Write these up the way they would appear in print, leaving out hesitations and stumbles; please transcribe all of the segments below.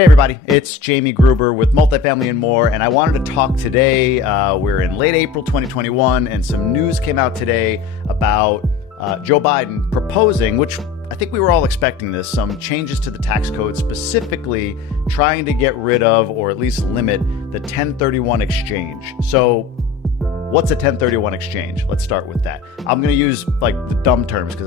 Hey everybody, it's Jamie Gruber with Multifamily and More, and I wanted to talk today. We're in late April 2021, and some news came out today about Joe Biden proposing, which I think we were all expecting this, some changes to the tax code, specifically trying to get rid of or at least limit the 1031 exchange. So what's a 1031 exchange? Let's start with that. I'm going to use like the dumb terms because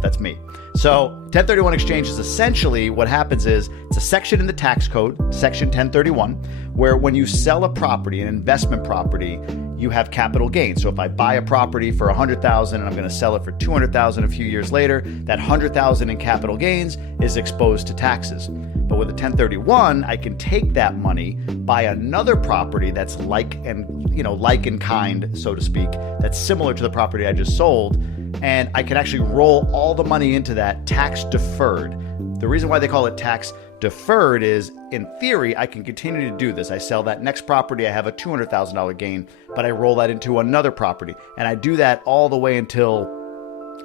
that's me. So 1031 exchange is essentially what happens is it's a section in the tax code, section 1031, where when you sell a property, an investment property, you have capital gain. So if I buy a property for $100,000 and I'm going to sell it for $200,000 a few years later, that $100,000 in capital gains is exposed to taxes. But with a 1031, I can take that money, buy another property that's like in kind, so to speak, that's similar to the property I just sold, and I can actually roll all the money into that tax deferred. The reason why they call it tax deferred is, in theory, I can continue to do this. I sell that next property, I have a $200,000 gain, but I roll that into another property. And I do that all the way until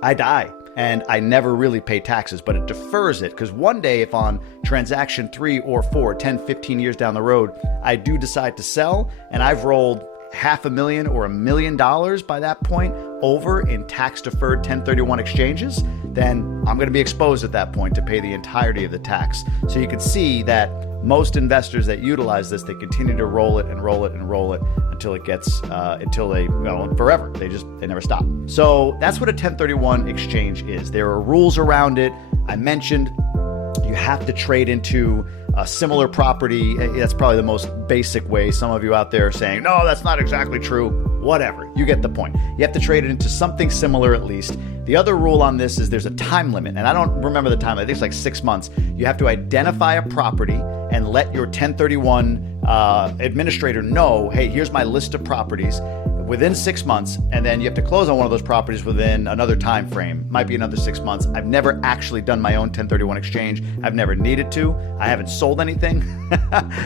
I die. And I never really pay taxes, but it defers it. Because one day, if on transaction 3 or 4, 10, 15 years down the road, I do decide to sell, and I've rolled $500,000 or $1 million by that point over in tax deferred 1031 exchanges, then I'm going to be exposed at that point to pay the entirety of the tax. So you can see that most investors that utilize this, they continue to roll it and roll it and roll it until it gets forever. They never stop. So that's what a 1031 exchange is. There are rules around it. I mentioned you have to trade into a similar property. That's probably the most basic way. Some of you out there are saying, no, that's not exactly true. Whatever. You get the point. You have to trade it into something similar at least. The other rule on this is there's a time limit, and I don't remember the time. I think it's like 6 months. You have to identify a property and let your 1031 administrator know, hey, here's my list of properties within 6 months, and then you have to close on one of those properties within another time frame. Might be another 6 months. I've never actually done my own 1031 exchange. I've never needed to. I haven't sold anything,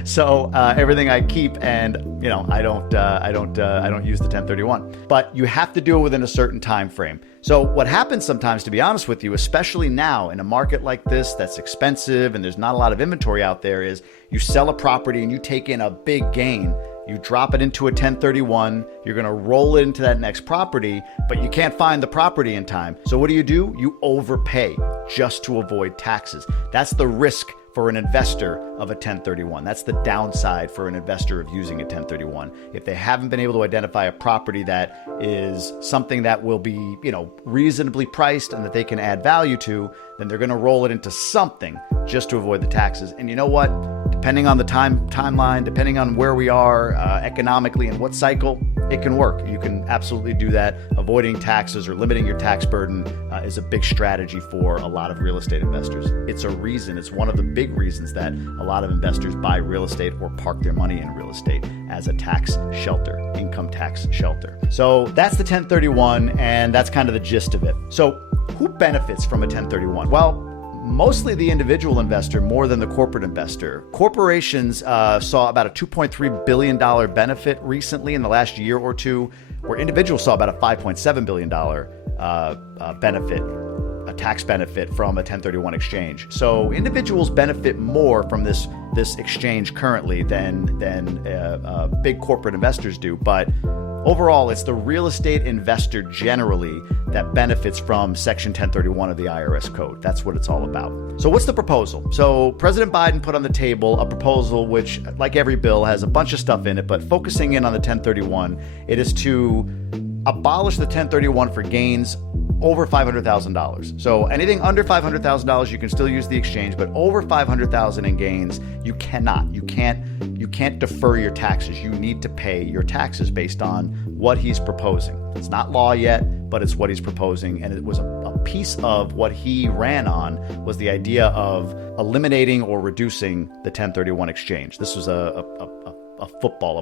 so everything I keep, and I don't use the 1031. But you have to do it within a certain time frame. So what happens sometimes, to be honest with you, especially now in a market like this that's expensive and there's not a lot of inventory out there, is you sell a property and you take in a big gain. You drop it into a 1031, you're going to roll it into that next property, but you can't find the property in time. So what do? You overpay just to avoid taxes. That's the risk for an investor of a 1031. That's the downside for an investor of using a 1031. If they haven't been able to identify a property that is something that will be, reasonably priced and that they can add value to, then they're going to roll it into something just to avoid the taxes. And you know what? Depending on the timeline, depending on where we are economically and what cycle, it can work. You can absolutely do that. Avoiding taxes or limiting your tax burden is a big strategy for a lot of real estate investors. It's one of the big reasons that a lot of investors buy real estate or park their money in real estate as a tax shelter, income tax shelter. So that's the 1031, and that's kind of the gist of it. So who benefits from a 1031? Well, mostly the individual investor more than the corporate investor. Corporations saw about a $2.3 billion benefit recently in the last year or two, where individuals saw about a $5.7 billion benefit, a tax benefit from a 1031 exchange. So individuals benefit more from this exchange currently than big corporate investors do. But overall, it's the real estate investor generally that benefits from Section 1031 of the IRS code. That's what it's all about. So what's the proposal? So President Biden put on the table a proposal which, like every bill, has a bunch of stuff in it, but focusing in on the 1031, it is to abolish the 1031 for gains over $500,000. So anything under $500,000, you can still use the exchange, but over $500,000 in gains, you cannot. You can't defer your taxes. You need to pay your taxes based on what he's proposing. It's not law yet, but it's what he's proposing. And it was a piece of what he ran on was the idea of eliminating or reducing the 1031 exchange. This was a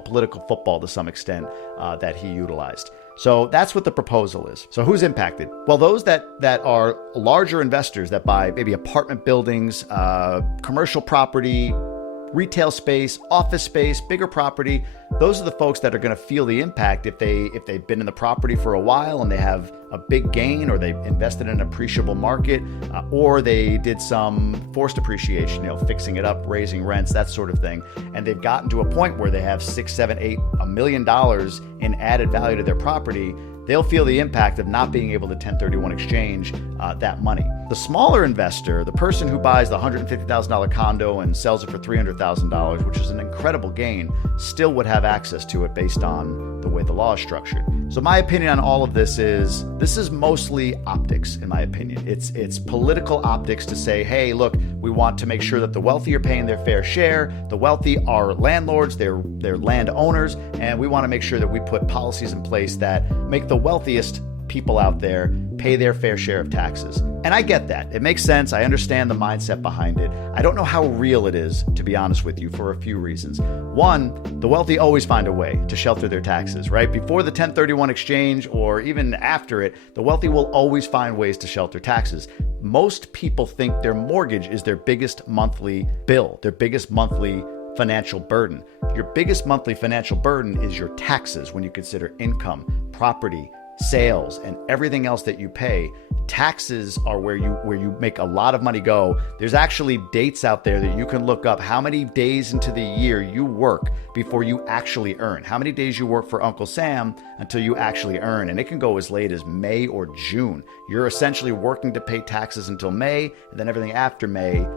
political football to some extent that he utilized. So that's what the proposal is. So who's impacted? Well, those that are larger investors that buy maybe apartment buildings, commercial property, retail space, office space, bigger property. Those are the folks that are going to feel the impact if they've been in the property for a while and they have a big gain, or they invested in an appreciable market, or they did some forced appreciation, fixing it up, raising rents, that sort of thing. And they've gotten to a point where they have $6, $7, $8, $1 million in added value to their property. They'll feel the impact of not being able to 1031 exchange that money. The smaller investor, the person who buys the $150,000 condo and sells it for $300,000, which is an incredible gain, still would have access to it based on the way the law is structured. So my opinion on all of this is mostly optics, in my opinion. It's political optics to say, hey, look, we want to make sure that the wealthy are paying their fair share. The wealthy are landlords, they're landowners, and we want to make sure that we put policies in place that make the wealthiest people out there pay their fair share of taxes. And I get that. It makes sense. I understand the mindset behind it. I don't know how real it is, to be honest with you, for a few reasons. One, the wealthy always find a way to shelter their taxes, right? Before the 1031 exchange or even after it, the wealthy will always find ways to shelter taxes. Most people think their mortgage is their biggest monthly bill, their biggest monthly financial burden. Your biggest monthly financial burden is your taxes when you consider income, property, sales, and everything else that you pay. Taxes are where you make a lot of money go. There's actually dates out there that you can look up how many days into the year you work before you actually earn. How many days you work for Uncle Sam until you actually earn. And it can go as late as May or June. You're essentially working to pay taxes until May, and then everything after May,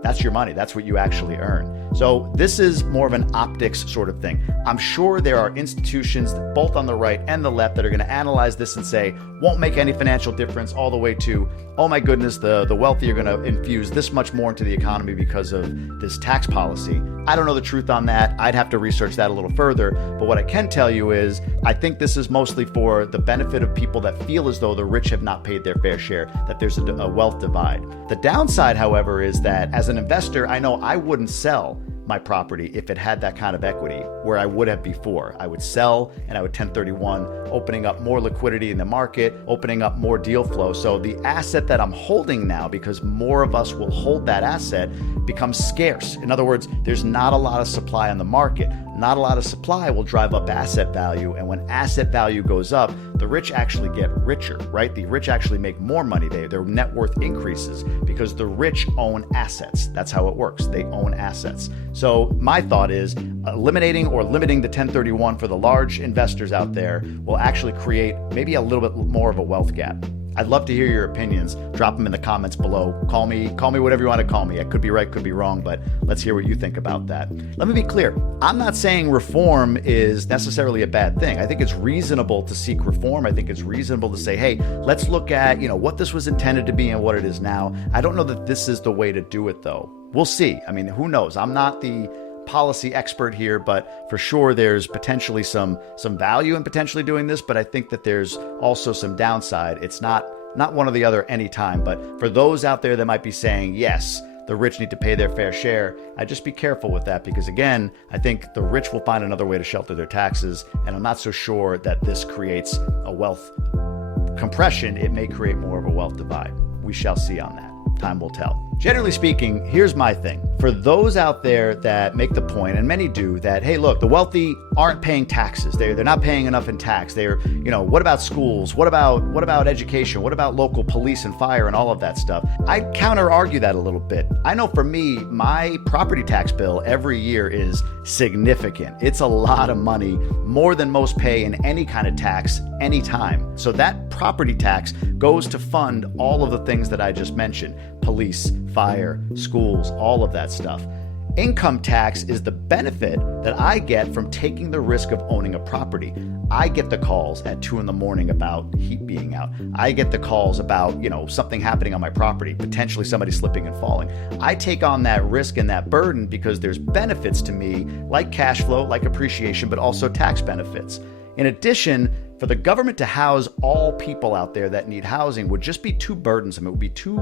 that's your money. That's what you actually earn. So this is more of an optics sort of thing. I'm sure there are institutions, both on the right and the left, that are going to analyze this and say, won't make any financial difference, all the way to, oh my goodness, the wealthy are going to infuse this much more into the economy because of this tax policy. I don't know the truth on that. I'd have to research that a little further. But what I can tell you is I think this is mostly for the benefit of people that feel as though the rich have not paid their fair share, that there's a wealth divide. The downside, however, is that as an investor, I know I wouldn't sell my property if it had that kind of equity where I would have before. I would sell and I would 1031, opening up more liquidity in the market, opening up more deal flow. So the asset that I'm holding now, because more of us will hold that asset, becomes scarce. In other words, there's not a lot of supply on the market. Not a lot of supply will drive up asset value. And when asset value goes up, the rich actually get richer, right? The rich actually make more money. Their net worth increases because the rich own assets. That's how it works. They own assets. So my thought is eliminating or limiting the 1031 for the large investors out there will actually create maybe a little bit more of a wealth gap. I'd love to hear your opinions. Drop them in the comments below. Call me whatever you want to call me. I could be right, could be wrong, but let's hear what you think about that. Let me be clear. I'm not saying reform is necessarily a bad thing. I think it's reasonable to seek reform. I think it's reasonable to say, hey, let's look at, what this was intended to be and what it is now. I don't know that this is the way to do it, though. We'll see. I mean, who knows? I'm not the policy expert here, but for sure there's potentially some value in potentially doing this, but I think that there's also some downside. It's not one or the other anytime, but for those out there that might be saying, yes, the rich need to pay their fair share, I just be careful with that, because again, I think the rich will find another way to shelter their taxes, and I'm not so sure that this creates a wealth compression. It may create more of a wealth divide. We shall see on that. Time will tell. Generally speaking, here's my thing. For those out there that make the point, and many do, that, hey, look, the wealthy aren't paying taxes. They're not paying enough in tax. What about schools? What about education? What about local police and fire and all of that stuff? I counter argue that a little bit. I know for me, my property tax bill every year is significant. It's a lot of money, more than most pay in any kind of tax anytime. So that property tax goes to fund all of the things that I just mentioned: police, fire, schools, all of that stuff. Income tax is the benefit that I get from taking the risk of owning a property. I get the calls at 2 a.m. about heat being out. I get the calls about, something happening on my property, potentially somebody slipping and falling. I take on that risk and that burden because there's benefits to me, like cash flow, like appreciation, but also tax benefits. In addition, for the government to house all people out there that need housing would just be too burdensome. It would be too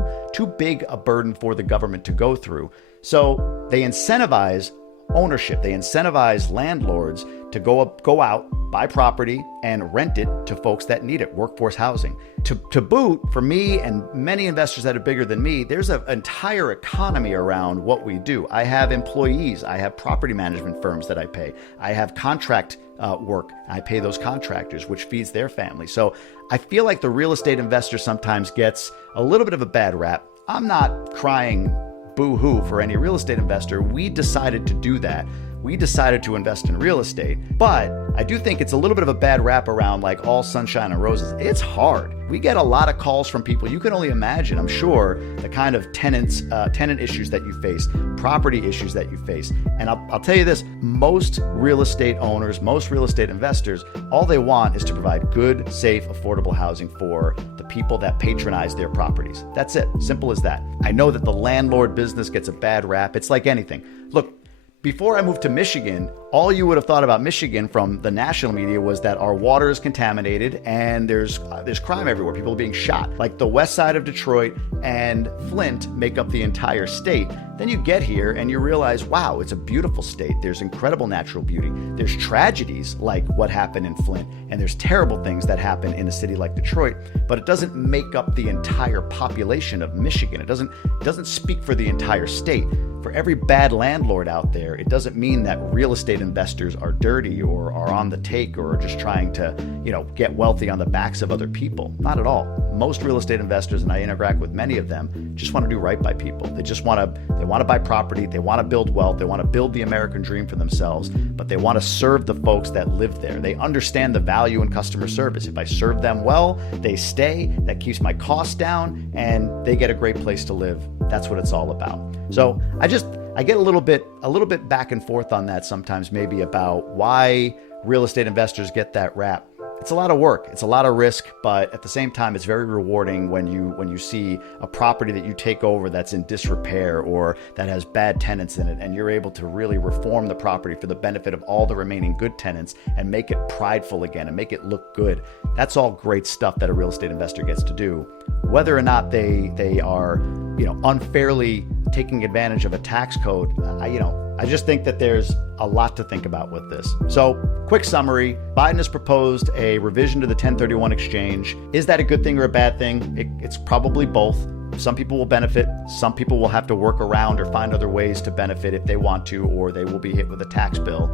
big a burden for the government to go through. So they incentivize ownership. They incentivize landlords to go out, buy property and rent it to folks that need it, workforce housing. To boot, for me and many investors that are bigger than me, there's an entire economy around what we do. I have employees, I have property management firms that I pay, I have contract work, I pay those contractors, which feeds their family. So I feel like the real estate investor sometimes gets a little bit of a bad rap. I'm not crying boo-hoo for any real estate investor. We decided to do that. We decided to invest in real estate, but I do think it's a little bit of a bad rap around like all sunshine and roses. It's hard. We get a lot of calls from people. You can only imagine, I'm sure, the kind of tenant issues that you face, property issues that you face. And I'll tell you this, most real estate owners, most real estate investors, all they want is to provide good, safe, affordable housing for the people that patronize their properties. That's it. Simple as that. I know that the landlord business gets a bad rap. It's like anything. Look, before I moved to Michigan, all you would have thought about Michigan from the national media was that our water is contaminated and there's crime everywhere. People are being shot. Like the west side of Detroit and Flint make up the entire state. Then you get here and you realize, wow, it's a beautiful state. There's incredible natural beauty. There's tragedies like what happened in Flint, and there's terrible things that happen in a city like Detroit, but it doesn't make up the entire population of Michigan. It doesn't speak for the entire state. For every bad landlord out there, it doesn't mean that real estate investors are dirty or are on the take or are just trying to, get wealthy on the backs of other people. Not at all. Most real estate investors, and I interact with many of them, just want to do right by people. They just want to buy property. They want to build wealth. They want to build the American dream for themselves, but they want to serve the folks that live there. They understand the value in customer service. If I serve them well, they stay. That keeps my costs down and they get a great place to live. That's what it's all about. So I get a little bit back and forth on that sometimes, maybe about why real estate investors get that rap. It's a lot of work. It's a lot of risk, but at the same time, it's very rewarding when you see a property that you take over that's in disrepair or that has bad tenants in it, and you're able to really reform the property for the benefit of all the remaining good tenants and make it prideful again and make it look good. That's all great stuff that a real estate investor gets to do. Whether or not they are, unfairly taking advantage of a tax code, I just think that there's a lot to think about with this. So, quick summary, Biden has proposed a revision to the 1031 exchange. Is that a good thing or a bad thing? It's probably both. Some people will benefit. Some people will have to work around or find other ways to benefit if they want to, or they will be hit with a tax bill.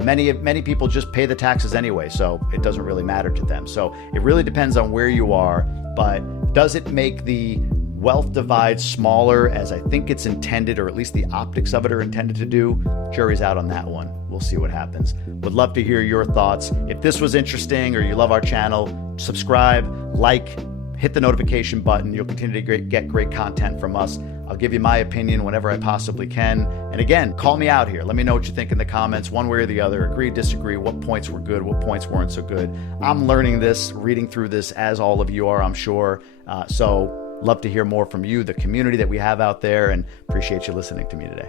Many people just pay the taxes anyway, so it doesn't really matter to them. So it really depends on where you are, but does it make the wealth divide smaller as I think it's intended, or at least the optics of it are intended to do? Jury's out on that one. We'll see what happens. Would love to hear your thoughts. If this was interesting or you love our channel, subscribe, like, hit the notification button. You'll continue to get great content from us. I'll give you my opinion whenever I possibly can. And again, call me out here. Let me know what you think in the comments, one way or the other. Agree, disagree, what points were good, what points weren't so good. I'm learning this, reading through this, as all of you are, I'm sure. So love to hear more from you, the community that we have out there, and appreciate you listening to me today.